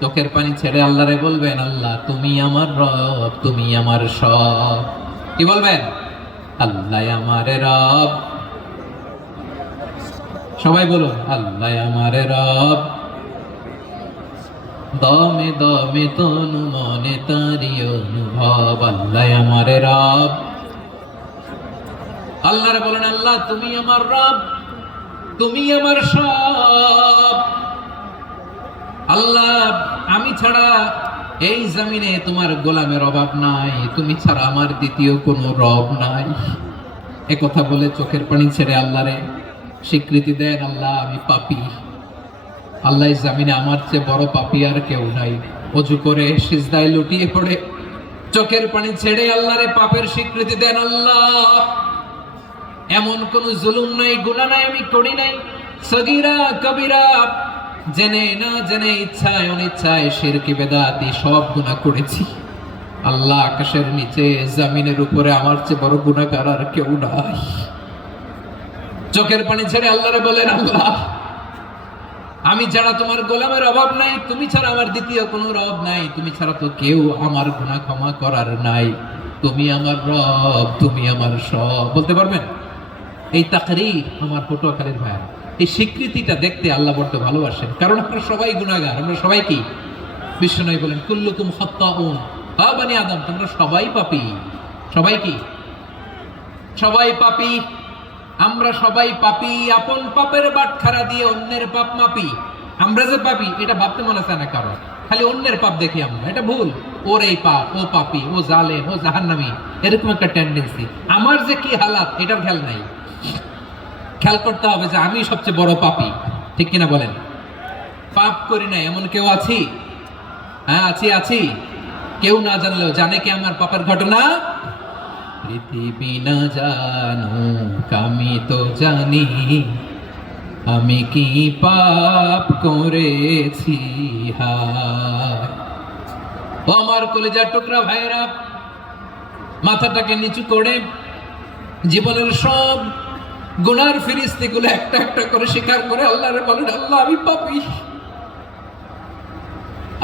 চোখের পানি ছেড়ে আল্লাহরে বলবেন, আল্লাহ তুমি আমার রব, তুমি আমার সব। কি বলবেন? আল্লাহ আমার রব। সবাই বলুন, আল্লাহ আমার রব। দমে দমে তনু মনে তারি অনুভব, আল্লাহ আমার রব। আল্লাহরে বলেন, আল্লাহ তুমি আমার রব, তুমি আমার সব। আল্লাহ আমি ছাড়া এই জমিনে তোমার গোলামের অভাব নাই, তুমি ছাড়া আমার দ্বিতীয় কোনো রব নাই। এ কথা বলে চোখের পানি ছেড়ে আল্লাহরে স্বীকৃতি দেন, আল্লাহ আমি পাপী। আল্লাহ এই জমিনে আমার চেয়ে বড় পাপী আর কেউ নাই। অজু করে সিজদায় লুটিয়ে পড়ে চোখের পানি ছেড়ে আল্লাহরে পাপের স্বীকৃতি দেন, আল্লাহ এমন কোন জুলুম নাই, গুনাহ নাই আমি করি নাই, সগীরা কবিরা, জেনে না জেনে, ইচ্ছায় অনিচ্ছায়, শিরকি বেদাতি সব গুনাহ করেছি। আল্লাহ আকাশের নিচে জমিনের উপরে আমার চেয়ে বড় গুনাহগার আর কেউ নাই। চোখের পানি ছেড়ে আল্লাহরে বলেন, আল্লাহ আমি ছাড়া তোমার গোলামের অভাব নাই, তুমি ছাড়া আমার দ্বিতীয় কোনো রব নাই, তুমি ছাড়া তো কেউ আমার গুনাহ ক্ষমা করার নাই, তুমি আমার রব, তুমি আমার সব। বলতে পারবেন? এই তাকরীর আমার পটুয়াখালীর ভাইয়া, এই স্বীকৃতিটা দেখতে আল্লাহ বড্ড ভালোবাসেন, কারণ আমরা সবাই গুনাহগার। আমরা সবাই কি? বিশ্বনবী বলেন, কুল্লুকুম খাত্তাউন, হা বানি আদম, তোমরা সবাই পাপী। সবাই কি? সবাই পাপী। আমরা সবাই পাপী। আপন পাপের বাটখারা দিয়ে অন্যের পাপ মাপি। আমরা যে পাপী এটা ভাবতে মনে চায় না কারো, খালি অন্যের পাপ দেখি আমরা, এটা ভুল। ওর এই পাপ, ও পাপী, ও জালেম, ও জাহান্নামী, এরকম একটা টেন্ডেন্সি। আমার যে কি হালাত এটার খেয়াল নাই। খেয়াল করতে হবে যে আমি সবচেয়ে বড় পাপী, ঠিক কিনা বলেন? পাপ করি না এমন কেউ আছি? হ্যাঁ আছি। কেউ না জানলেও জানে কি আমার পাপের ঘটনা? পৃথিবী না জানুক আমি তো জানি, আমি কি পাপ করেছি। হায় ও আমার কলিজার টুকরা ভাইরা, মাথাটাকে নিচু করে জীবনের সব গুনার ফিরিস্তিগুলো একটা একটা করে স্বীকার করে আল্লাহরে বলেন, আল্লাহ আমি পাপী।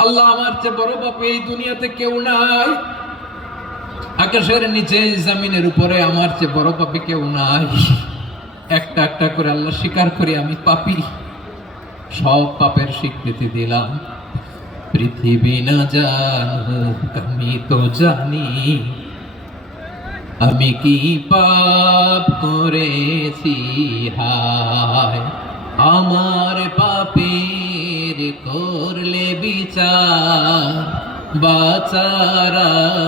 আল্লাহ আমার চেয়ে বড় পাপী এই দুনিয়াতে কেউ নাই। আকাশের নিচে জমিনের উপরে আমার চেয়ে বড় পাপী কেউ নাই। একটা একটা করে আল্লাহ স্বীকার করি আমি পাপী। সব পাপের স্বীকৃতি দিলাম। পৃথিবী না জানুক আমি তো জানি, আমি কি পাপ করেছি। হায় আমার পাপের করলে বিচার, বাঁচার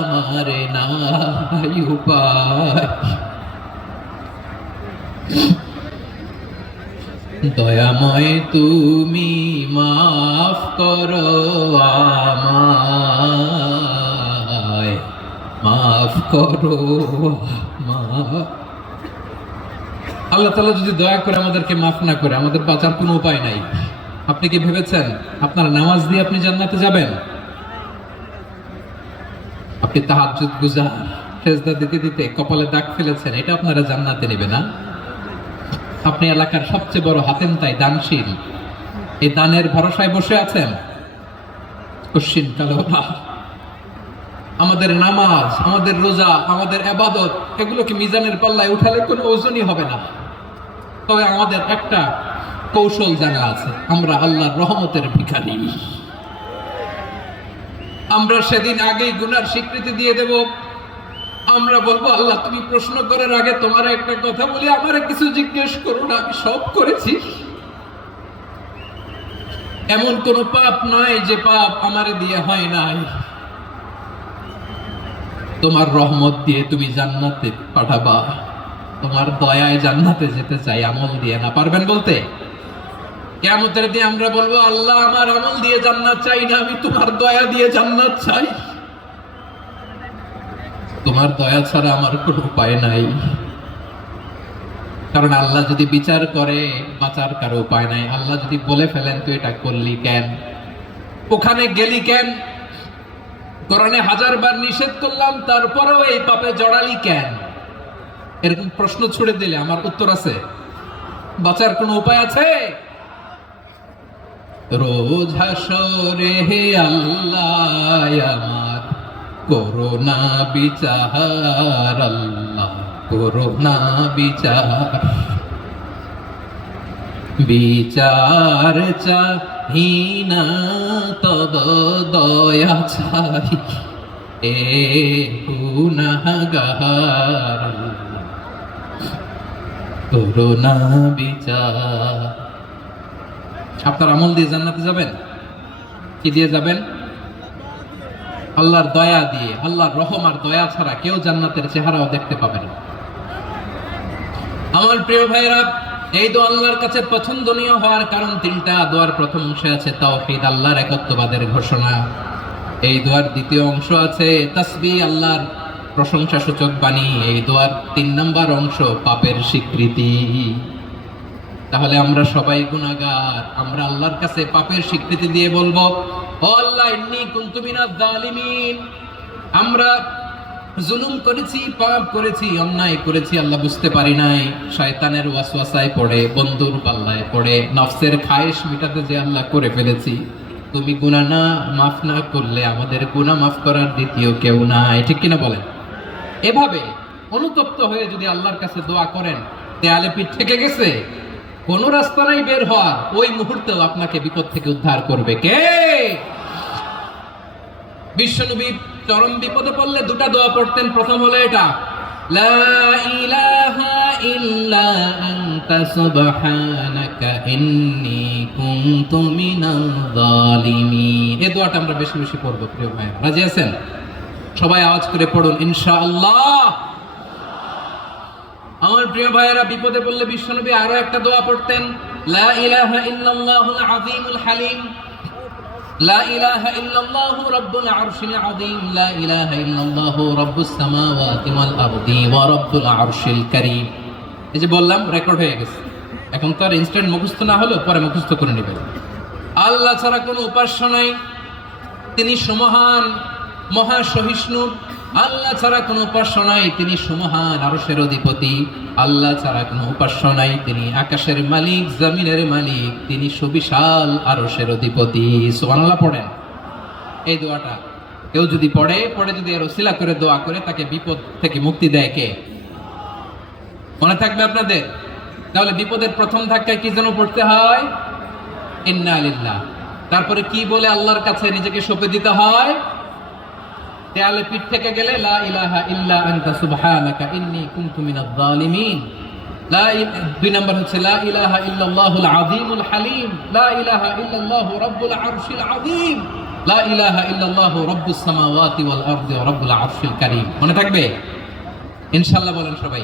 আমার নাই উপায়। দয়াময় তুমি মাফ করো আমায়, মাফ করো আল্লাহ তাআলা যদি দয়া করে আমাদেরকে মাফ না করে, আমাদের বাঁচার কোনো উপায় নাই। আপনি কি ভেবেছেন আপনার নামাজ দিয়ে আপনি জান্নাতে যাবেন? আপনি তাহাজ্জুদ গুজার, সেজদা দিতে দিতে কপালে দাগ ফেলেছেন, এটা আপনারা জান্নাতে নেবে না? আপনি এলাকার সবচেয়ে বড় হাতেম তাই দানশীল, এই দানের ভরসায় বসে আছেন, কশিন কালো না। আমাদের নামাজ, আমাদের রোজা, আমাদের ইবাদত, এগুলো কি মিজানের পাল্লায় উঠালে কোনো ওজনই হবে না। তবে আমাদের একটা কৌশল জানা আছে, আমরা আল্লাহর রহমতের ভিখারি। আমরা সেদিন আগেই গুনার স্বীকৃতি দিয়ে দেব। আমরা বলবো, আল্লাহ তুমি প্রশ্ন করার আগে তোমার একটা কথা বলি, আমারে কিছু জিজ্ঞেস করো না, আমি সব করেছি। এমন কোন পাপ নাই যে পাপ আমারে দিয়ে হয় নাই। তোমার রহমত দিয়ে তুমি জান্নাতে পাঠাবা, তোমার দয়ায় জান্নাতে যেতে চাই, আমল দিয়ে না। পারবেন বলতে? কিয়ামতের দিন আমরা বলবো, আল্লাহ আমার আমল দিয়ে জান্নাত চাই না, আমি তোমার দয়া দিয়ে জান্নাত চাই। তোমার দয়া ছাড়া আমার কোনো উপায় নাই। কারণ আল্লাহ যদি বিচার করে, বাঁচার কারো উপায় নাই। আল্লাহ যদি বলে ফেলেন তুই এটা করলি কেন, ওখানে গেলি কেন, কোরআনে 1000 বার নিষেধ করলাম তারপরেও এই পাপে জড়ালি কেন, এরকম প্রশ্ন ছুড়ে দিলে আমার উত্তর আছে? বাঁচার কোনো উপায় আছে? রোজ হাসরে হে আল্লাহ আমার করোনা বিচার, আল্লাহ করোনা বিচার। বিচার চাহি না তব দয়া চাই, এ গুনাহগার করোনা বিচার। আপনার আমল দিয়ে জান্নাতে যাবেন? কি দিয়ে যাবেন? আল্লাহর দয়া দিয়ে। আল্লাহর রহম আর দয়া ছাড়া কেউ জান্নাতের চেহারাও দেখতে পাবে না। আমার প্রিয় ভাইরা, এই দোয়া আল্লাহর কাছে পছন্দনীয় হওয়ার কারণ তিনটা। দোয়ার প্রথম অংশে আছে তাওহীদ, আল্লাহর একত্ববাদের ঘোষণা। এই দোয়ার দ্বিতীয় অংশ আছে তাসবিহ, আল্লাহর প্রশংসা সূচক বাণী। এই দোয়ার 3 নাম্বার অংশ পাপের স্বীকৃতি। তাহলে আমরা সবাই গুনাহগার। আমরা আল্লাহর কাছে পাপের স্বীকৃতি দিয়ে বলবো, ও আল্লাহ ইন্নী কুনতু মিনাজ জালিমিন, আমরা জুলুম করেছি, পাপ করেছি, অন্যায় করেছি, আল্লাহ বুঝতে পারি নাই। শয়তানের ওয়াসওয়াসায় পড়ে, বন্ধুর পাল্লায় পড়ে, নফসের খায়েশ মিটাতে যে আল্লাহ করে ফেলেছি। তুমি গুনাহ না মাফ না করলে আমাদের গুনাহ মাফ করার দ্বিতীয় কেউ নাই, ঠিক কিনা বলেন? এভাবে অনুতপ্ত হয়ে যদি আল্লাহর কাছে দোয়া করেন, দেয়ালে পিঠ থেকে গেছে, কোন রাস্তা নাই বের হওয়ার, ওই মুহূর্তেও আপনাকে বিপদ থেকে উদ্ধার করবে কে? বিশ্বনবী চরম বিপদে পড়লে দুটা দোয়া পড়তেন। প্রথম হলো এটা, লা ইলাহা ইল্লা আনতা সুবহানাকা ইন্নী কুনতু মিনাল জালিমিন। এই দোয়াটা আমরা বেশি বেশি পড়ব প্রিয় ভাই। রাজি আছেন? সবাই আওয়াজ করে পড়ুন ইনশাআল্লাহ। আমার প্রিয় ভাইয়েরা, বিপদে পড়লে বিশ্বনবী আরো একটা দোয়া পড়তেন, লা ইলাহা ইল্লাল্লাহুল আযীমুল হালিম, লা ইলাহা ইল্লাল্লাহু রাব্বুল আরশিল আযীম, লা ইলাহা ইল্লাল্লাহু রাব্বুস সামাওয়াতি ওয়াল আরদি ওয়া রাব্বুল আরশিল কারীম। এই যে বললাম, রেকর্ড হয়ে গেছে। এখন তো আর ইনস্ট্যান্ট মুখস্থ না হলো, পরে মুখস্থ করে নেবেন। আল্লাহ ছাড়া কোনো উপাস্য নাই, তিনি সমহান, মহা সহিষ্ণু। আল্লাহ ছাড়া কোনো উপাস্য নাই, তিনি সমহান, আরশের অধিপতি। আল্লাহ ছাড়া কোনো উপাস্য নাই, তিনি আকাশের মালিক, জমিনের মালিক, তিনি সুবিশাল আরশের অধিপতি। সুবহানাল্লাহ পড়েন। এই দোয়াটা কেউ যদি পড়ে যদি আর ওসিলা করে দোয়া করে, তাকে বিপদ থেকে মুক্তি দেয় কে? মনে থাকবে আপনাদের? তাহলে বিপদের প্রথম ধাক্কায় কি যেন পড়তে হয়? ইন্না লিল্লাহ। তারপরে কি বলে আল্লাহর কাছে নিজেকে সঁপে দিতে হয়? দেয়ালে পিঠ থেকে গেলে লা ইলাহা ইল্লা আনতা সুবহানাকা ইন্নী কুনতু মিনাজ জালিমিন। 2 নাম্বার হচ্ছে লা ইলাহা ইল্লাল্লাহুল আযীমুল হালিম, লা ইলাহা ইল্লাল্লাহু রাব্বুল আরশিল আযীম, লা ইলাহা ইল্লাল্লাহু রাব্বুস সামাওয়াতি ওয়াল আরদি ওয়া রাব্বুল আরশিল কারীম। মনে থাকবে ইনশাআল্লাহ? বলেন সবাই।